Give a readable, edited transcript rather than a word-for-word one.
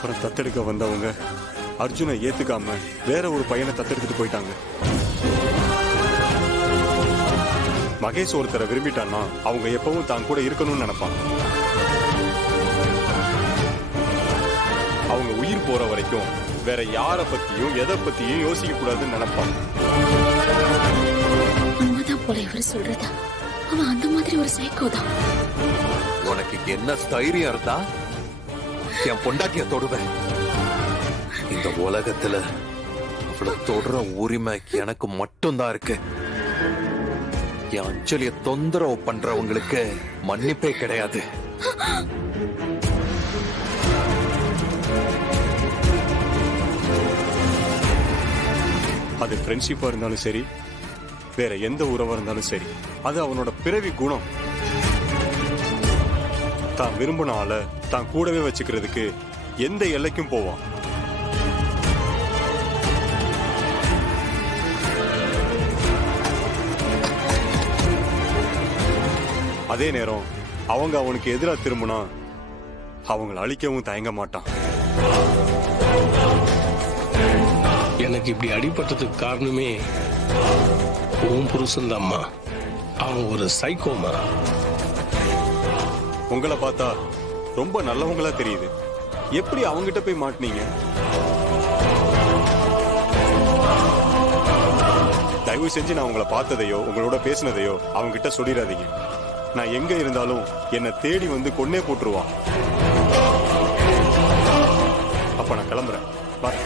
அப்புறம் தத்தெடுக்க வந்தவங்க அர்ஜுனை ஏத்துக்காம வேற ஒரு பையனை தத்தெடுத்துட்டு போயிட்டாங்க. மகேஷ் ஒருத்தரை விரும்பிட்டான்னா அவங்க எப்பவும் தான் கூட இருக்கணும்னு நினைப்பாங்க. அவங்க உயிர் போற வரைக்கும் வேற யார பத்தியும் எதை பத்தியும் யோசிக்க கூடாதுன்னு நினைப்பாங்க. உண்மைதான் போல இவரு சொல்றதா. அவன் அந்த மாதிரி ஒரு சைக்கோ தான். உனக்கு என்ன தைரியம் இருந்தா என் பொண்டாட்டிய தொடுவேன். இந்த உலகத்துல அவளை தொடுற உரிமை எனக்கு மட்டும்தான் இருக்கு. என் அஞ்சலிய தொந்தரவு பண்றவங்களுக்கு மன்னிப்பே கிடையாது. அது ஃப்ரெண்ட்ஷிப்பா இருந்தாலும் சரி, வேற எந்த உறவா இருந்தாலும் சரி, அது அவனோட பிறவி குணம். தான் விரும்பின ஆளை தான் கூடவே வச்சுக்கிறதுக்கு எந்த எல்லைக்கும் போவான். அதே நேரம் அவங்க அவனுக்கு எதிராக திரும்பினா அவங்களை அழிக்கவும் தயங்க மாட்டான். எனக்கு இப்படி அடிபட்டதுக்கு காரணமே உன் புருஷன் தான்மா. அவன் ஒரு சைக்கோமா. உங்களை பார்த்தா ரொம்ப நல்லவங்களா தெரியுது. எப்படி அவங்கிட்ட போய் மாட்டினீங்க? தயவு செஞ்சு நான் உங்களை பார்த்ததையோ உங்களோட பேசினதையோ அவங்க கிட்ட சொல்லிடாதீங்க. நான் எங்க இருந்தாலும் என்னை தேடி வந்து கொன்னே போட்டுருவான். அப்ப நான் கிளம்புறேன். பாய்.